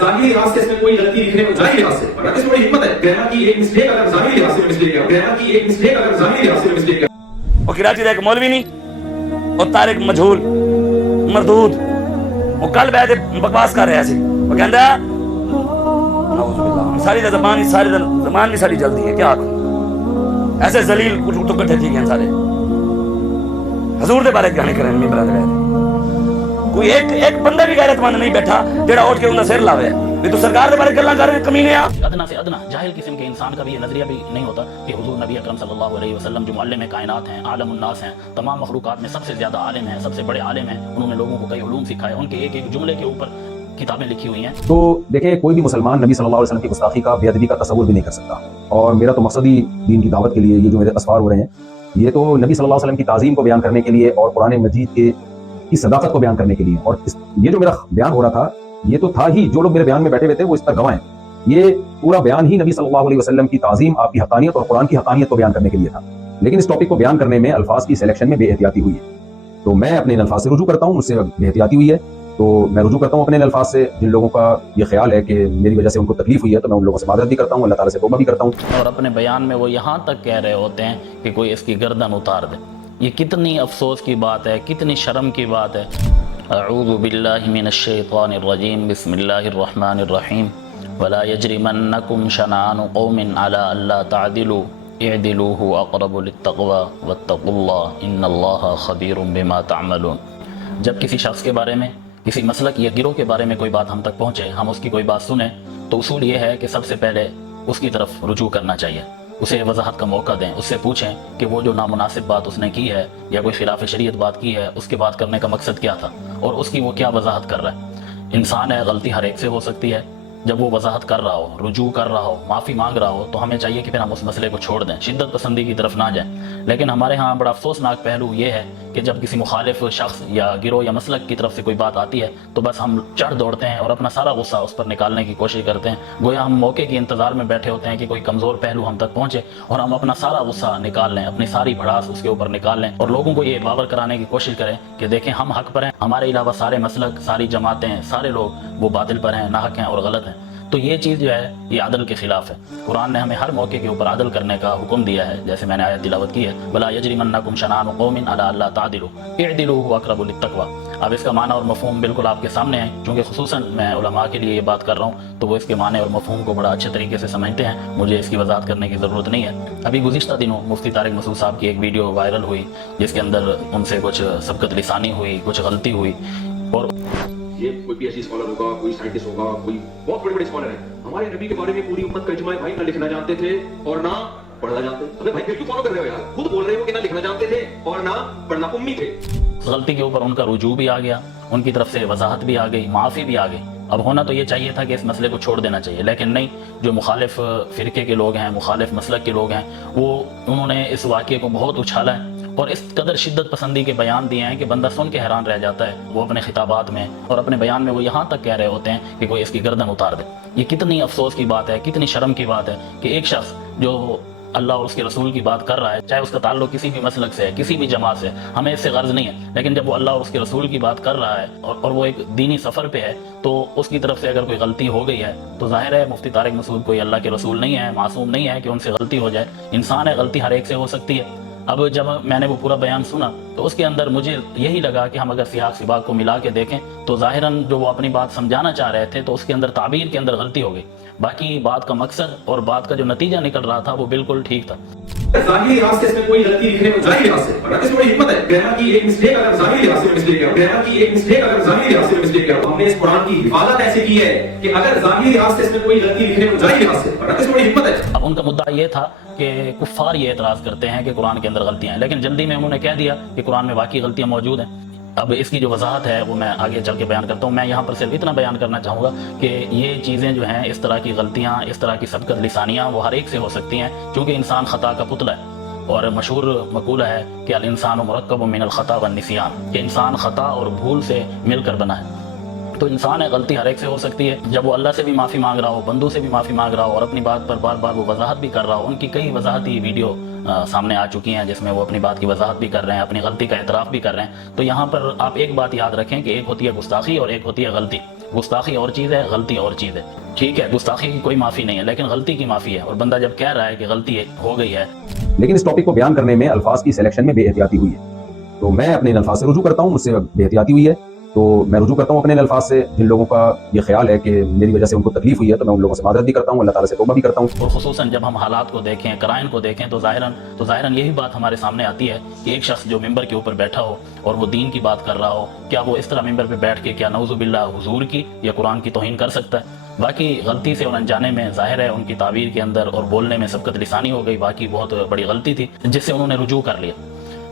ظاہری لحاظ سے اس میں کوئی غلطی لکھنے کو ظاہری لحاظ سے ورنہ اس میں بڑی حکمت ہے گرامر کی ایک مسٹیک اگر ظاہری لحاظ سے مسٹیک ہے گرامر کی ایک مسٹیک اگر ظاہری لحاظ سے مسٹیک ہے وہ کراچی کا ایک مولوی نہیں اور طارق مجہول مردود وہ کل بیٹھے بکواس کر رہے سی وہ کہندا نعوذ باللہ ساری زبان بھی ساری جلدی ہے کیا ایسے ذلیل کچھ تو کٹھے تھی گئے سارے حضور دے بارے گانے کریں ممبراں دے بیٹھے کوئی ایک بندہ بھی غیرت مند نہیں بیٹھا جڑا اٹھ کے انہاں سر لاوے بھی تو سرکار دے بارے گلاں کر رہے ہیں کمینے آ ادنا سے ادنا جاہل قسم کے انسان کا بھی یہ نظریہ بھی نہیں ہوتا کہ حضور نبی اکرم صلی اللہ علیہ وسلم جو معلم کائنات ہیں عالم الناس ہیں تمام مخلوقات میں سب سے زیادہ عالم ہیں سب سے بڑے عالم ہیں انہوں نے لوگوں کو کئی علوم سکھائے ان کے ایک ایک جملے کے اوپر کتابیں لکھی ہوئی ہیں تو دیکھیں کوئی بھی مسلمان نبی صلی اللہ علیہ وسلم کی گستاخی کا بے ادبی کا تصور بھی نہیں کر سکتا اور میرا تو مقصد ہی دین کی دعوت کے لیے یہ جو میرے اسفار ہو رہے ہیں یہ تو نبی صلی اللہ علیہ وسلم کی تعظیم کو بیان کرنے کے لیے اور قرآن مجید کی صداقت کو بیان کرنے کے لیے اور یہ جو میرا بیان ہو رہا تھا یہ تو تھا ہی جو لوگ میرے بیان میں بیٹھے ہوئے تھے وہ اس پر گواہ ہیں یہ پورا بیان ہی نبی صلی اللہ علیہ وسلم کی تعظیم آپ کی حقانیت اور قرآن کی حقانیت کو بیان کرنے کے لیے تھا لیکن اس ٹاپک کو بیان کرنے میں الفاظ کی سلیکشن میں بے احتیاطی ہوئی ہے تو میں اپنے ان الفاظ سے رجوع کرتا ہوں مجھ سے بے احتیاطی ہوئی ہے تو میں رجوع کرتا ہوں اپنے الفاظ سے جن لوگوں کا یہ خیال ہے کہ میری وجہ سے ان کو تکلیف ہوئی ہے تو میں ان لوگوں سے معذرت بھی کرتا ہوں اللہ تعالیٰ سے توبہ بھی کرتا ہوں اور اپنے بیان میں وہ یہاں تک کہہ رہے ہوتے ہیں کہ کوئی اس کی گردن اتار دے یہ کتنی افسوس کی بات ہے کتنی شرم کی بات ہے اعوذ باللہ من الشیطان الرجیم بسم اللہ الرحمن الرحیم ولا یجرمنکم شنآن قوم علی الا تعدلوا اعدلوا هو اقرب للتقوی واتقوا اللہ ان اللہ خبیر بما تعملون جب کسی شخص کے بارے میں کسی مسلک یا گروہ کے بارے میں کوئی بات ہم تک پہنچے ہم اس کی کوئی بات سنیں تو اصول یہ ہے کہ سب سے پہلے اس کی طرف رجوع کرنا چاہیے اسے وضاحت کا موقع دیں اس سے پوچھیں کہ وہ جو نامناسب بات اس نے کی ہے یا کوئی خلاف شریعت بات کی ہے اس کے بات کرنے کا مقصد کیا تھا اور اس کی وہ کیا وضاحت کر رہا ہے انسان ہے غلطی ہر ایک سے ہو سکتی ہے جب وہ وضاحت کر رہا ہو رجوع کر رہا ہو معافی مانگ رہا ہو تو ہمیں چاہیے کہ پھر ہم اس مسئلے کو چھوڑ دیں شدت پسندی کی طرف نہ جائیں لیکن ہمارے ہاں بڑا افسوسناک پہلو یہ ہے کہ جب کسی مخالف شخص یا گروہ یا مسلک کی طرف سے کوئی بات آتی ہے تو بس ہم چڑھ دوڑتے ہیں اور اپنا سارا غصہ اس پر نکالنے کی کوشش کرتے ہیں گویا ہم موقع کے انتظار میں بیٹھے ہوتے ہیں کہ کوئی کمزور پہلو ہم تک پہنچے اور ہم اپنا سارا غصہ نکال لیں اپنی ساری بھڑاس اس کے اوپر نکال لیں اور لوگوں کو یہ باور کرانے کی کوشش کریں کہ دیکھیں ہم حق پر ہیں ہمارے علاوہ سارے مسلک ساری جماعتیں سارے لوگ وہ باطل پر ہیں ناحق ہیں اور غلط ہیں تو یہ چیز جو ہے یہ عدل کے خلاف ہے قرآن نے ہمیں ہر موقع کے اوپر عدل کرنے کا حکم دیا ہے جیسے میں نے آیت تلاوت کی ہے ولا یجرمنکم شنآن قوم علی الا تعدلوا اعدلوا هو اقرب للتقوی اب اس کا معنی اور مفہوم بالکل آپ کے سامنے ہے چونکہ خصوصاً میں علماء کے لیے یہ بات کر رہا ہوں تو وہ اس کے معنی اور مفہوم کو بڑا اچھے طریقے سے سمجھتے ہیں مجھے اس کی وضاحت کرنے کی ضرورت نہیں ہے ابھی گزشتہ دنوں مفتی طارق مسعود صاحب کی ایک ویڈیو وائرل ہوئی جس کے اندر ان سے کچھ سبقت لسانی ہوئی کچھ غلطی ہوئی اور یہ کوئی پی ایچ ڈی اسکالر ہوگا کوئی سائنٹسٹ ہوگا کوئی بہت بڑے بڑے اسکالر ہیں ہمارے نبی کے بارے میں پوری امت کا اجماع ہے بھائی نہ لکھنا جانتے تھے اور نہ پڑھنا جانتے ابے بھائی پھر کیوں فالو کر رہے ہو یار خود بول رہے ہو کہ نہ لکھنا جانتے تھے اور نہ پڑھنا امی تھے غلطی کے اوپر ان کا رجوع بھی آ گیا ان کی طرف سے وضاحت بھی آ گئی معافی بھی آ گئی اب ہونا تو یہ چاہیے تھا کہ اس مسئلے کو چھوڑ دینا چاہیے لیکن نہیں جو مخالف فرقے کے لوگ ہیں مخالف مسلک کے لوگ ہیں وہ انہوں نے اس واقعے کو بہت اچھالا ہے اور اس قدر شدت پسندی کے بیان دیے ہیں کہ بندہ سن کے حیران رہ جاتا ہے وہ اپنے خطابات میں اور اپنے بیان میں وہ یہاں تک کہہ رہے ہوتے ہیں کہ کوئی اس کی گردن اتار دے یہ کتنی افسوس کی بات ہے کتنی شرم کی بات ہے کہ ایک شخص جو اللہ اور اس کے رسول کی بات کر رہا ہے چاہے اس کا تعلق کسی بھی مسلک سے ہے کسی بھی جماعت سے ہمیں اس سے غرض نہیں ہے لیکن جب وہ اللہ اور اس کے رسول کی بات کر رہا ہے اور وہ ایک دینی سفر پہ ہے تو اس کی طرف سے اگر کوئی غلطی ہو گئی ہے تو ظاہر ہے مفتی طارق مسعود کوئی اللہ کے رسول نہیں ہے معصوم نہیں ہے کہ ان سے غلطی ہو جائے انسان ہے غلطی ہر ایک سے ہو سکتی ہے اب جب میں نے وہ پورا بیان سنا تو اس کے اندر مجھے یہی لگا کہ ہم اگر سیاق سباق کو ملا کے دیکھیں تو ظاہراً جو وہ اپنی بات سمجھانا چاہ رہے تھے تو اس کے اندر تعبیر کے اندر غلطی ہو گئی باقی بات کا مقصد اور بات کا جو نتیجہ نکل رہا تھا وہ بالکل ٹھیک تھا ظاہری لحاظ سے اس میں کوئی غلطی لکھنے کو ظاہری لحاظ سے ورنہ اس میں بڑی حکمت ہے گرامر کی ایک مسٹیک اگر ظاہری لحاظ سے مسٹیک ہے گرامر کی ایک مسٹیک اگر ظاہری لحاظ سے مسٹیک ہے تو ہم نے اس قرآن کی حفاظت ایسے کی ہے کہ اگر ظاہری لحاظ سے اس میں کوئی غلطی لکھنے کو ظاہری لحاظ سے ورنہ اس میں بڑی حکمت ہے اب ان کا مدعا یہ تھا کہ کفار یہ اعتراض کرتے ہیں کہ قرآن کے اندر غلطیاں ہیں لیکن جلدی میں انہوں نے کہہ دیا کہ قرآن میں واقعی غلطیاں موجود ہیں اب اس کی جو وضاحت ہے وہ میں آگے چل کے بیان کرتا ہوں میں یہاں پر صرف اتنا بیان کرنا چاہوں گا کہ یہ چیزیں جو ہیں اس طرح کی غلطیاں اس طرح کی سبقت لسانیاں وہ ہر ایک سے ہو سکتی ہیں کیونکہ انسان خطا کا پتلا ہے اور مشہور مقولہ ہے کہ الانسان مرکب من الخطا والنسیان کہ انسان خطا اور بھول سے مل کر بنا ہے تو انسان ہے غلطی ہر ایک سے ہو سکتی ہے جب وہ اللہ سے بھی معافی مانگ رہا ہو بندوں سے بھی معافی مانگ رہا ہو اور اپنی بات پر بار بار وہ وضاحت بھی کر رہا ہو ان کی کئی وضاحتی ویڈیو سامنے آ چکی ہیں جس میں وہ اپنی بات کی وضاحت بھی کر رہے ہیں اپنی غلطی کا اعتراف بھی کر رہے ہیں تو یہاں پر آپ ایک بات یاد رکھیں کہ ایک ہوتی ہے گستاخی اور ایک ہوتی ہے غلطی گستاخی اور چیز ہے، غلطی اور چیز ہے. ٹھیک ہے، گستاخی کی کوئی معافی نہیں ہے، لیکن غلطی کی معافی ہے. اور بندہ جب کہہ رہا ہے کہ غلطی ہو گئی ہے، لیکن اس ٹاپک کو بیان کرنے میں الفاظ کی سلیکشن میں بے احتیاطی ہوئی ہے، تو میں اپنے ان الفاظ سے رجوع کرتا ہوں. مجھ سے بے احتیاطی ہوئی ہے تو میں رجوع کرتا ہوں اپنے ان الفاظ سے. جن لوگوں کا یہ خیال ہے کہ میری وجہ سے ان کو تکلیف ہوئی ہے تو میں ان لوگوں سے معذرت بھی کرتا ہوں، اللہ تعالیٰ سے توبہ بھی کرتا ہوں. اور خصوصاً جب ہم حالات کو دیکھیں، قرائن کو دیکھیں، تو ظاہراً یہی بات ہمارے سامنے آتی ہے کہ ایک شخص جو ممبر کے اوپر بیٹھا ہو اور وہ دین کی بات کر رہا ہو، کیا وہ اس طرح ممبر پہ بیٹھ کے کیا نعوذ باللہ حضور کی یا قرآن کی توہین کر سکتا ہے؟ باقی غلطی سے اور انجانے میں ظاہر ہے ان کی تعبیر کے اندر اور بولنے میں سبقت لسانی ہو گئی، باقی بہت بڑی غلطی تھی جس سے انہوں نے رجوع کر لیا.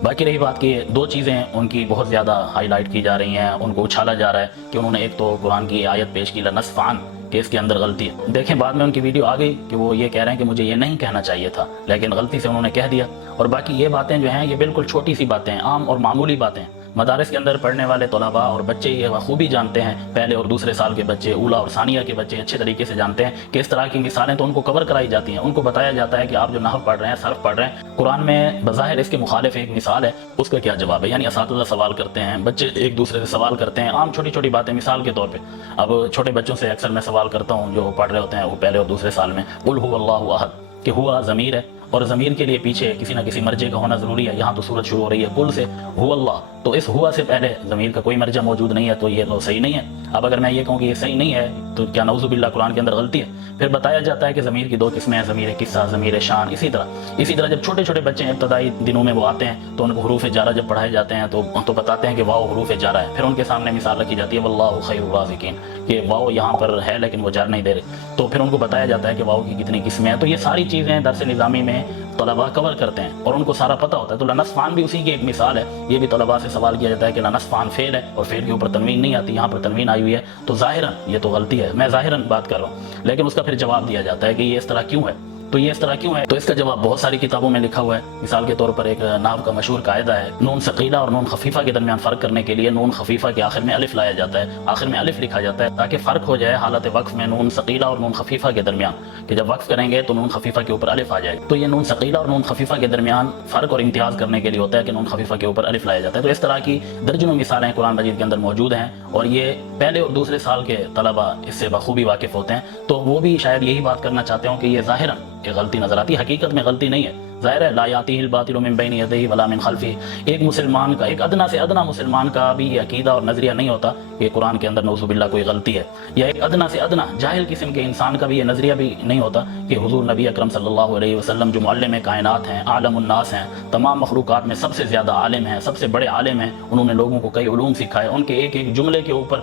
باقی رہی بات کہ دو چیزیں ان کی بہت زیادہ ہائی لائٹ کی جا رہی ہیں، ان کو اچھالا جا رہا ہے کہ انہوں نے ایک تو قرآن کی آیت پیش کی لنصف عن کہ اس کے اندر غلطی ہے. دیکھیں بعد میں ان کی ویڈیو آ گئی کہ وہ یہ کہہ رہے ہیں کہ مجھے یہ نہیں کہنا چاہیے تھا، لیکن غلطی سے انہوں نے کہہ دیا. اور باقی یہ باتیں جو ہیں یہ بالکل چھوٹی سی باتیں ہیں، عام اور معمولی باتیں. مدارس کے اندر پڑھنے والے طلباء اور بچے یہ خوبی جانتے ہیں، پہلے اور دوسرے سال کے بچے، اولا اور ثانیہ کے بچے اچھے طریقے سے جانتے ہیں کہ اس طرح کی مثالیں تو ان کو کور کرائی جاتی ہیں. ان کو بتایا جاتا ہے کہ آپ جو نحو پڑھ رہے ہیں، صرف پڑھ رہے ہیں، قرآن میں بظاہر اس کے مخالف ایک مثال ہے، اس کا کیا جواب ہے. یعنی اساتذہ سوال کرتے ہیں، بچے ایک دوسرے سے سوال کرتے ہیں، عام چھوٹی چھوٹی باتیں مثال کے طور پہ. اب چھوٹے بچوں سے اکثر میں سوال کرتا ہوں جو پڑھ رہے ہوتے ہیں وہ پہلے اور دوسرے سال میں، قل هو اللہ احد، کہ ہوا ضمیر ہے اور ضمیر کے لیے پیچھے کسی نہ کسی مرجع کا ہونا ضروری ہے. یہاں تو صورت شروع ہو رہی ہے قل سے، هو اللہ، تو اس ہوا سے پہلے ضمیر کا کوئی مرجع موجود نہیں ہے، تو یہ تو صحیح نہیں ہے. اب اگر میں یہ کہوں کہ یہ صحیح نہیں ہے تو کیا نعوذ باللہ قرآن کے اندر غلطی ہے؟ پھر بتایا جاتا ہے کہ ضمیر کی دو قسمیں ہیں، ضمیر قصہ، ضمیر شان. اسی طرح جب چھوٹے چھوٹے بچے ابتدائی دنوں میں وہ آتے ہیں تو ان کو حروف جارہ جب پڑھائے جاتے ہیں تو بتاتے ہیں کہ واو حروف جارہ ہے. پھر ان کے سامنے مثال رکھی جاتی ہے واللہ خیر الرازقین، کہ واو یہاں پر ہے لیکن وہ جار نہیں دے رہے، تو پھر ان کو بتایا جاتا ہے کہ واو کی کتنی قسمیں ہیں. تو یہ ساری چیزیں درس نظامی میں طلباء کور کرتے ہیں اور ان کو سارا پتہ ہوتا ہے. تو لنصف عن بھی اسی کی ایک مثال ہے. یہ بھی طلباء سے سوال کیا جاتا ہے کہ لنصف عن فعل ہے اور فعل کے اوپر تنوین نہیں آتی، یہاں پر تنوین آئی ہوئی ہے، تو ظاہراً یہ تو غلطی ہے. میں ظاہراً بات کر رہا ہوں، لیکن اس کا پھر جواب دیا جاتا ہے کہ یہ اس طرح کیوں ہے. تو یہ اس طرح کیوں ہے؟ تو اس کا جواب بہت ساری کتابوں میں لکھا ہوا ہے. مثال کے طور پر ایک نحو کا مشہور قاعدہ ہے، نون ثقیلہ اور نون خفیفہ کے درمیان فرق کرنے کے لیے نون خفیفہ کے آخر میں الف لایا جاتا ہے، آخر میں الف لکھا جاتا ہے تاکہ فرق ہو جائے حالت وقف میں نون ثقیلہ اور نون خفیفہ کے درمیان، کہ جب وقف کریں گے تو نون خفیفہ کے اوپر الف آ جائے. تو یہ نون ثقیلہ اور نون خفیفہ کے درمیان فرق اور امتیاز کرنے کے لیے ہوتا ہے کہ نون خفیفہ کے اوپر الف لایا جاتا ہے. تو اس طرح کی درجنوں مثالیں قرآن مجید کے اندر موجود ہیں اور یہ پہلے اور دوسرے سال کے طلباء اس سے بخوبی واقف ہوتے ہیں. تو وہ بھی شاید یہی بات کرنا چاہتے ہوں کہ یہ ظاہراً کہ غلطی نظر آتی، حقیقت میں غلطی نہیں ہے. ظاہر ہے لا یاتیہ الباطل من بین یدیہ ولا من خلفہ، ایک مسلمان کا، ایک ادنا سے ادنا مسلمان کا بھی یہ عقیدہ اور نظریہ نہیں ہوتا کہ قرآن کے اندر نعوذ باللہ کوئی غلطی ہے، یا ایک ادنا سے ادنا جاہل قسم کے انسان کا بھی یہ نظریہ بھی نہیں ہوتا کہ حضور نبی اکرم صلی اللہ علیہ وسلم جو معلم کائنات ہیں، عالم الناس ہیں، تمام مخلوقات میں سب سے زیادہ عالم ہیں، سب سے بڑے عالم ہیں، انہوں نے لوگوں کو کئی علوم سکھائے، ان کے ایک ایک جملے کے اوپر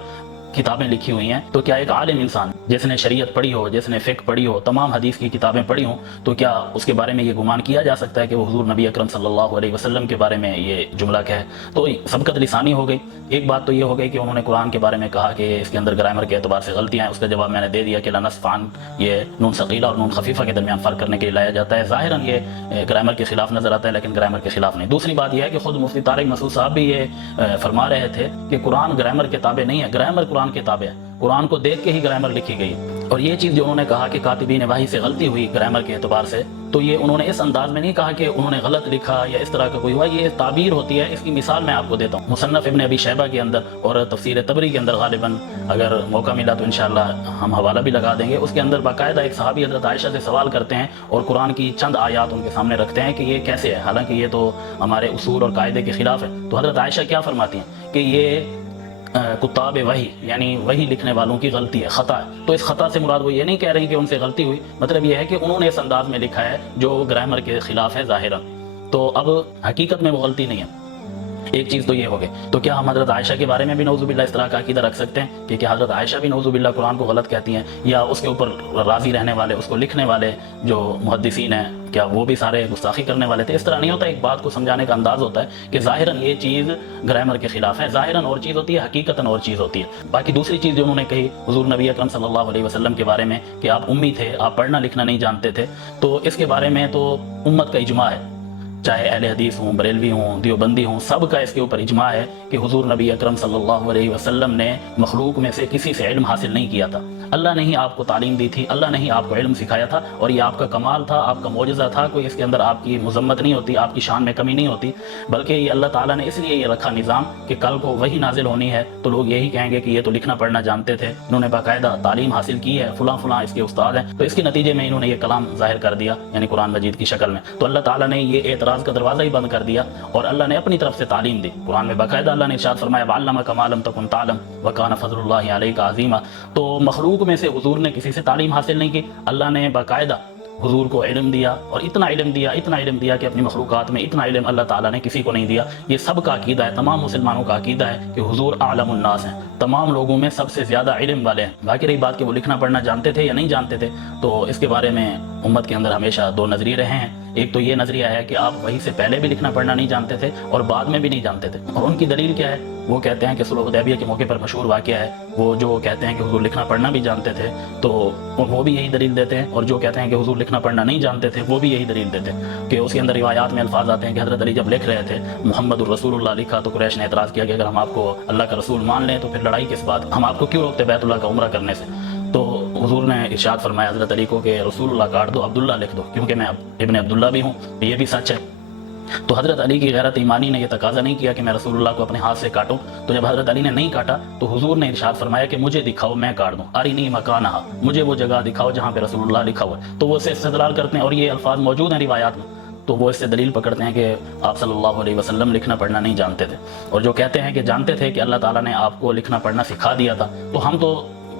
کتابیں لکھی ہوئی ہیں. تو کیا ایک عالم انسان جس نے شریعت پڑھی ہو، جس نے فقہ پڑھی ہو، تمام حدیث کی کتابیں پڑھی ہوں، تو کیا اس کے بارے میں یہ گمان کیا جا سکتا ہے کہ وہ حضور نبی اکرم صلی اللہ علیہ وسلم کے بارے میں یہ جملہ کہے؟ تو سبقت لسانی ہو گئی. ایک بات تو یہ ہو گئی کہ انہوں نے قرآن کے بارے میں کہا کہ اس کے اندر گرامر کے اعتبار سے غلطیاں ہیں. اس کا جواب میں نے دے دیا کہ لنصف عن یہ نون ثقیلہ اور نون خفیفہ کے درمیان فرق کرنے کے لیے لایا جاتا ہے. ظاہراً یہ گرامر کے خلاف نظر آتا ہے لیکن گرامر کے خلاف نہیں. دوسری بات یہ ہے کہ خود مفتی طارق مسعود صاحب بھی یہ فرما رہے تھے کہ قرآن گرامر کے تابع نہیں ہے، گرامر قرآن کے تابع ہے، قرآن کو دیکھ کے ہی گرامر لکھی گئی. اور یہ چیز جو انہوں نے کہا کہ کاتبین وحی سے غلطی ہوئی گرامر کے اعتبار سے، تو یہ انہوں نے اس انداز میں نہیں کہا کہ انہوں نے غلط لکھا یا اس طرح کا کوئی ہوا، یہ تعبیر ہوتی ہے. اس کی مثال میں آپ کو دیتا ہوں. مصنف ابن ابی شیبہ کے اندر اور تفسیر طبری کے اندر غالباً اگر موقع ملا تو انشاءاللہ ہم حوالہ بھی لگا دیں گے. اس کے اندر باقاعدہ ایک صحابی حضرت عائشہ سے سوال کرتے ہیں اور قرآن کی چند آیات ان کے سامنے رکھتے ہیں کہ یہ کیسے ہے، حالانکہ یہ تو ہمارے اصول اور قاعدے کے خلاف ہے. تو حضرت عائشہ کیا فرماتی ہیں کہ یہ کتاب وحی یعنی وحی لکھنے والوں کی غلطی ہے، خطا ہے. تو اس خطا سے مراد وہ یہ نہیں کہہ رہی کہ ان سے غلطی ہوئی، مطلب یہ ہے کہ انہوں نے اس انداز میں لکھا ہے جو گرامر کے خلاف ہے ظاہرا. تو اب حقیقت میں وہ غلطی نہیں ہے. ایک چیز تو یہ ہو گئی. تو کیا ہم حضرت عائشہ کے بارے میں بھی نعوذ باللہ اس طرح کا عقیدہ رکھ سکتے ہیں کہ کیا حضرت عائشہ بھی نعوذ باللہ قرآن کو غلط کہتی ہیں، یا اس کے اوپر راضی رہنے والے، اس کو لکھنے والے جو محدثین ہیں کیا وہ بھی سارے گستاخی کرنے والے تھے؟ اس طرح نہیں ہوتا. ایک بات کو سمجھانے کا انداز ہوتا ہے کہ ظاہراً یہ چیز گرامر کے خلاف ہے، ظاہراً اور چیز ہوتی ہے، حقیقتاً اور چیز ہوتی ہے. باقی دوسری چیز جو انہوں نے کہی حضور نبی اکرم صلی اللہ علیہ وسلم کے بارے میں کہ آپ امی تھے، آپ پڑھنا لکھنا نہیں جانتے تھے، تو اس کے بارے میں تو امت کا اجماع ہے، چاہے اہل حدیث ہوں، بریلوی ہوں، دیوبندی ہوں، سب کا اس کے اوپر اجماع ہے کہ حضور نبی اکرم صلی اللہ علیہ وسلم نے مخلوق میں سے کسی سے علم حاصل نہیں کیا تھا. اللہ نے ہی آپ کو تعلیم دی تھی، اللہ نے ہی آپ کو علم سکھایا تھا، اور یہ آپ کا کمال تھا، آپ کا معجزہ تھا، کوئی اس کے اندر آپ کی مذمت نہیں ہوتی، آپ کی شان میں کمی نہیں ہوتی، بلکہ یہ اللہ تعالیٰ نے اس لیے یہ رکھا نظام کہ کل کو وہی نازل ہونی ہے تو لوگ یہی کہیں گے کہ یہ تو لکھنا پڑھنا جانتے تھے، انہوں نے باقاعدہ تعلیم حاصل کی ہے، فلاں فلاں اس کے استاد ہیں، تو اس کے نتیجے میں انہوں نے یہ کلام ظاہر کر دیا، یعنی قرآن مجید کی شکل میں۔ تو اللہ تعالیٰ نے یہ اعتراض کا دروازہ ہی بند کر دیا اور اللہ نے اپنی طرف سے تعلیم دی۔ قرآن میں باقاعدہ اللہ نے ارشاد فرمایا وَعَلَّمَكَ مَا لَمْ تَكُنْ تَعْلَمْ وَكَانَ فَضْلُ اللَّهِ عَلَيْكَ عَظِيمًا۔ تو مخلوق میں سے حضور نے کسی سے تعلیم حاصل نہیں کی، اللہ نے باقاعدہ حضور کو علم دیا، اور اتنا علم دیا کہ اپنی مخلوقات میں اتنا علم اللہ تعالیٰ نے کسی کو نہیں دیا۔ یہ سب کا عقیدہ ہے، تمام مسلمانوں کا عقیدہ ہے کہ حضور اعلم الناس ہیں، تمام لوگوں میں سب سے زیادہ علم والے ہیں۔ باقی رہی بات کہ وہ لکھنا پڑھنا جانتے تھے یا نہیں جانتے تھے، تو اس کے بارے میں امت کے اندر ہمیشہ دو نظریے رہے ہیں۔ ایک تو یہ نظریہ ہے کہ آپ وہی سے پہلے بھی لکھنا پڑھنا نہیں جانتے تھے اور بعد میں بھی نہیں جانتے تھے، اور ان کی دلیل کیا ہے؟ وہ کہتے ہیں کہ صلح حدیبیہ کے موقع پر مشہور واقعہ ہے، وہ جو کہتے ہیں کہ حضور لکھنا پڑھنا بھی جانتے تھے تو وہ بھی یہی دلیل دیتے ہیں، اور جو کہتے ہیں کہ حضور لکھنا پڑھنا نہیں جانتے تھے وہ بھی یہی دلیل دیتے ہیں کہ اس کے اندر روایات میں الفاظ آتے ہیں کہ حضرت علی جب لکھ رہے تھے محمد الرسول اللہ لکھا تو قریش نے اعتراض کیا کہ اگر ہم آپ کو اللہ کا رسول مان لیں تو پھر لڑائی کس بات، ہم آپ کو کیوں روکتے بیت اللہ کا عمرہ کرنے سے؟ تو حضور نے ارشاد فرمایا حضرت علی کو کہ رسول اللہ کاٹ دو، عبداللہ لکھ دو، کیونکہ میں ابن عبداللہ بھی ہوں، یہ بھی سچ ہے۔ تو حضرت علی کی غیرت ایمانی نے یہ تقاضا نہیں کیا کہ میں رسول اللہ کو اپنے ہاتھ سے کاٹوں، تو جب حضرت علی نے نہیں کاٹا تو حضور نے ارشاد فرمایا کہ مجھے دکھاؤ میں کاٹ دوں، ارینی مکانہا، مجھے وہ جگہ دکھاؤ جہاں پہ رسول اللہ لکھا ہوا ہے۔ تو وہ اسے استدلال کرتے ہیں اور یہ الفاظ موجود ہیں روایات میں، تو وہ اس سے دلیل پکڑتے ہیں کہ آپ صلی اللہ علیہ وسلم لکھنا پڑھنا نہیں جانتے تھے، اور جو کہتے ہیں کہ جانتے تھے کہ اللہ تعالیٰ نے آپ کو لکھنا پڑھنا سکھا دیا تھا، تو ہم تو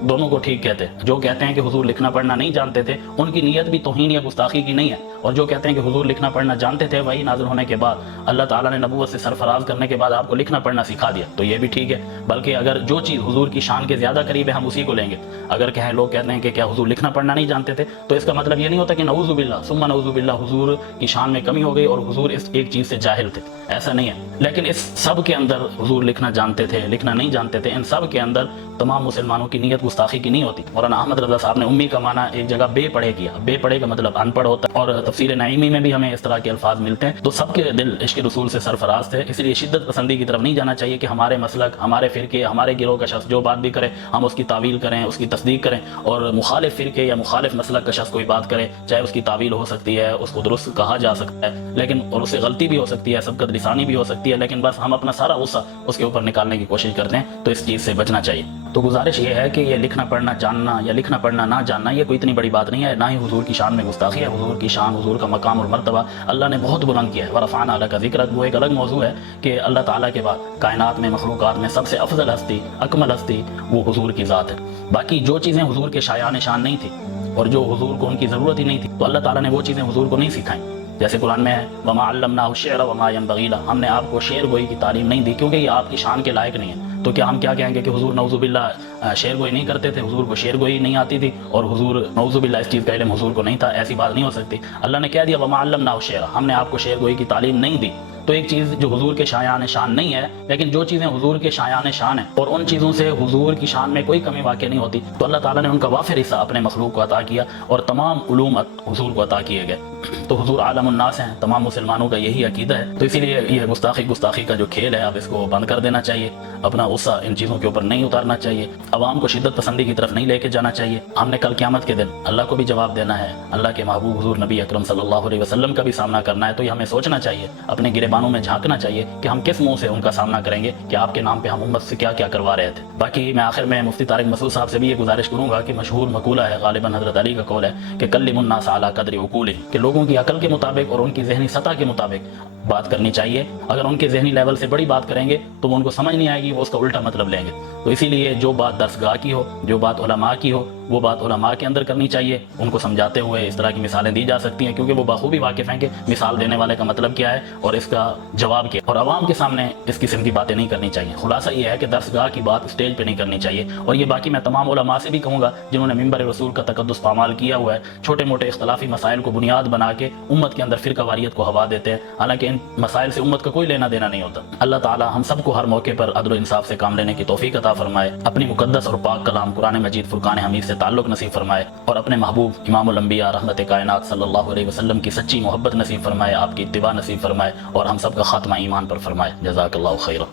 دونوں کو ٹھیک کہتے ہیں۔ جو کہتے ہیں کہ حضور لکھنا پڑھنا نہیں جانتے تھے ان کی نیت بھی توہین یا گستاخی کی نہیں ہے، اور جو کہتے ہیں کہ حضور لکھنا پڑھنا جانتے تھے وہی نازل ہونے کے بعد اللہ تعالیٰ نے نبوت سے سرفراز کرنے کے بعد آپ کو لکھنا پڑھنا سکھا دیا، تو یہ بھی ٹھیک ہے۔ بلکہ اگر جو چیز حضور کی شان کے زیادہ قریب ہے ہم اسی کو لیں گے۔ اگر کہیں لوگ کہتے ہیں کہ کیا حضور لکھنا پڑھنا نہیں جانتے تھے، تو اس کا مطلب یہ نہیں ہوتا کہ نعوذ باللہ ثم نعوذ باللہ حضور کی شان میں کمی ہو گئی اور حضور اس ایک چیز سے جاہل تھے، ایسا نہیں ہے۔ لیکن اس سب کے اندر حضور لکھنا جانتے تھے لکھنا نہیں جانتے تھے، ان سب کے اندر تمام مسلمانوں کی نیت گستاخی کی نہیں ہوتی۔ مولانا احمد رضا صاحب نے امی کا معنی ایک جگہ بے پڑھے کیا، بے پڑھے کا مطلب ان پڑھ ہوتا ہے، اور تفسیر نعیمی میں بھی ہمیں اس طرح کے الفاظ ملتے ہیں۔ تو سب کے دل عشق رسول سے سرفراز تھے، اس لیے شدت پسندی کی طرف نہیں جانا چاہیے کہ ہمارے مسلک ہمارے فرقے ہمارے گروہ کا شخص جو بات بھی کرے ہم اس کی تعویل کریں اس کی تصدیق کریں، اور مخالف فرقے یا مخالف مسلک کا شخص کوئی بات کرے چاہے اس کی تعویل ہو سکتی ہے اس کو درست کہا جا سکتا ہے لیکن اور اس سے غلطی بھی ہو سکتی ہے سبقت لسانی بھی ہو سکتی ہے، لیکن بس ہم اپنا سارا غصہ اس کے اوپر نکالنے کی کوشش کرتے ہیں، تو اس چیز سے بچنا چاہیے۔ تو گزارش یہ ہے کہ یہ لکھنا پڑھنا جاننا یا لکھنا پڑھنا نہ جاننا یہ کوئی اتنی بڑی بات نہیں ہے، نہ ہی حضور کی شان میں گستاخی ہے۔ حضور کی شان حضور کا مقام اور مرتبہ اللہ نے بہت بلند کیا ہے، ورفعنا لک ذکرک، وہ ایک الگ موضوع ہے کہ اللہ تعالیٰ کے بعد کائنات میں مخلوقات میں سب سے افضل ہستی اکمل ہستی وہ حضور کی ذات ہے۔ باقی جو چیزیں حضور کے شایان شان نہیں تھی اور جو حضور کو ان کی ضرورت ہی نہیں تھی تو اللہ تعالیٰ نے وہ چیزیں حضور کو نہیں سکھائیں، جیسے قرآن میں ہے وما علمناہ الشعر وما ينبغی لہ، ہم نے آپ کو شعر گوئی کی تعلیم نہیں دی کیونکہ یہ آپ کی شان کے لائق نہیں ہے۔ تو کیا ہم کیا کہیں گے کہ حضور نعوذ باللہ شعر گوئی نہیں کرتے تھے، حضور کو شعر گوئی نہیں آتی تھی اور حضور نعوذ باللہ اس چیز کا علم حضور کو نہیں تھا؟ ایسی بات نہیں ہو سکتی۔ اللہ نے کہہ دیا وما علمناہ الشعر، ہم نے آپ کو شعر گوئی کی تعلیم نہیں دی۔ تو ایک چیز جو حضور کے شایان شان نہیں ہے لیکن جو چیزیں حضور کے شایان شان ہیں اور ان چیزوں سے حضور کی شان میں کوئی کمی واقع نہیں ہوتی تو اللہ تعالیٰ نے ان کا وافر حصہ اپنے مخلوق کو عطا کیا اور تمام علوم حضور کو عطا کیے گئے۔ تو حضور عالم الناس ہیں، تمام مسلمانوں کا یہی عقیدہ ہے، تو اسی لیے یہ گستاخی کا جو کھیل ہے اب اس کو بند کر دینا چاہیے، اپنا غصہ ان چیزوں کے اوپر نہیں اتارنا چاہیے، عوام کو شدت پسندی کی طرف نہیں لے کے جانا چاہیے۔ ہم نے کل قیامت کے دن اللہ کو بھی جواب دینا ہے، اللہ کے محبوب حضور نبی اکرم صلی اللہ علیہ وسلم کا بھی سامنا کرنا ہے، تو یہ ہمیں سوچنا چاہیے، اپنے گریبانوں میں جھانکنا چاہیے کہ ہم کس منہ سے ان کا سامنا کریں گے کہ آپ کے نام پہ ہم امت سے کیا کیا کروا رہے تھے۔ باقی میں آخر میں مفتی طارق مسعود صاحب سے بھی یہ گزارش کروں گا کہ مشہور مقولہ ہے غالباً حضرت علی کا قول ہے کہ کلم الناس علی قدر عقولہم، کہ لوگوں کی عقل کے مطابق اور ان کی ذہنی سطح کے مطابق بات کرنی چاہیے۔ اگر ان کے ذہنی لیول سے بڑی بات کریں گے تو وہ ان کو سمجھ نہیں آئے گی، وہ اس کا الٹا مطلب لیں گے۔ تو اسی لیے جو بات درسگاہ کی ہو جو بات علماء کی ہو وہ بات علماء کے اندر کرنی چاہیے، ان کو سمجھاتے ہوئے اس طرح کی مثالیں دی جا سکتی ہیں کیونکہ وہ بخوبی واقف ہیں کہ مثال دینے والے کا مطلب کیا ہے اور اس کا جواب کیا، اور عوام کے سامنے اس قسم کی باتیں نہیں کرنی چاہیے۔ خلاصہ یہ ہے کہ درسگاہ کی بات اسٹیج پہ نہیں کرنی چاہیے، اور یہ باقی میں تمام علماء سے بھی کہوں گا جنہوں نے منبر رسول کا تقدس پامال کیا ہوا ہے، چھوٹے موٹے اختلافی مسائل کو بنیاد بنا کے امت کے اندر فرقہ واریت کو ہوا دیتے ہیں، حالانکہ ان مسائل سے امت کا کوئی لینا دینا نہیں ہوتا۔ اللہ تعالی ہم سب کو ہر موقع پر عدل و انصاف سے کام لینے کی توفیق عطا فرمائے، اپنی مقدس اور پاک کلام قرآن مجید فرقان حمید سے تعلق نصیب فرمائے، اور اپنے محبوب امام الانبیاء رحمت کائنات صلی اللہ علیہ وسلم کی سچی محبت نصیب فرمائے، آپ کی اتباع نصیب فرمائے، اور ہم سب کا خاتمہ ایمان پر فرمائے۔ جزاک اللہ خیرا۔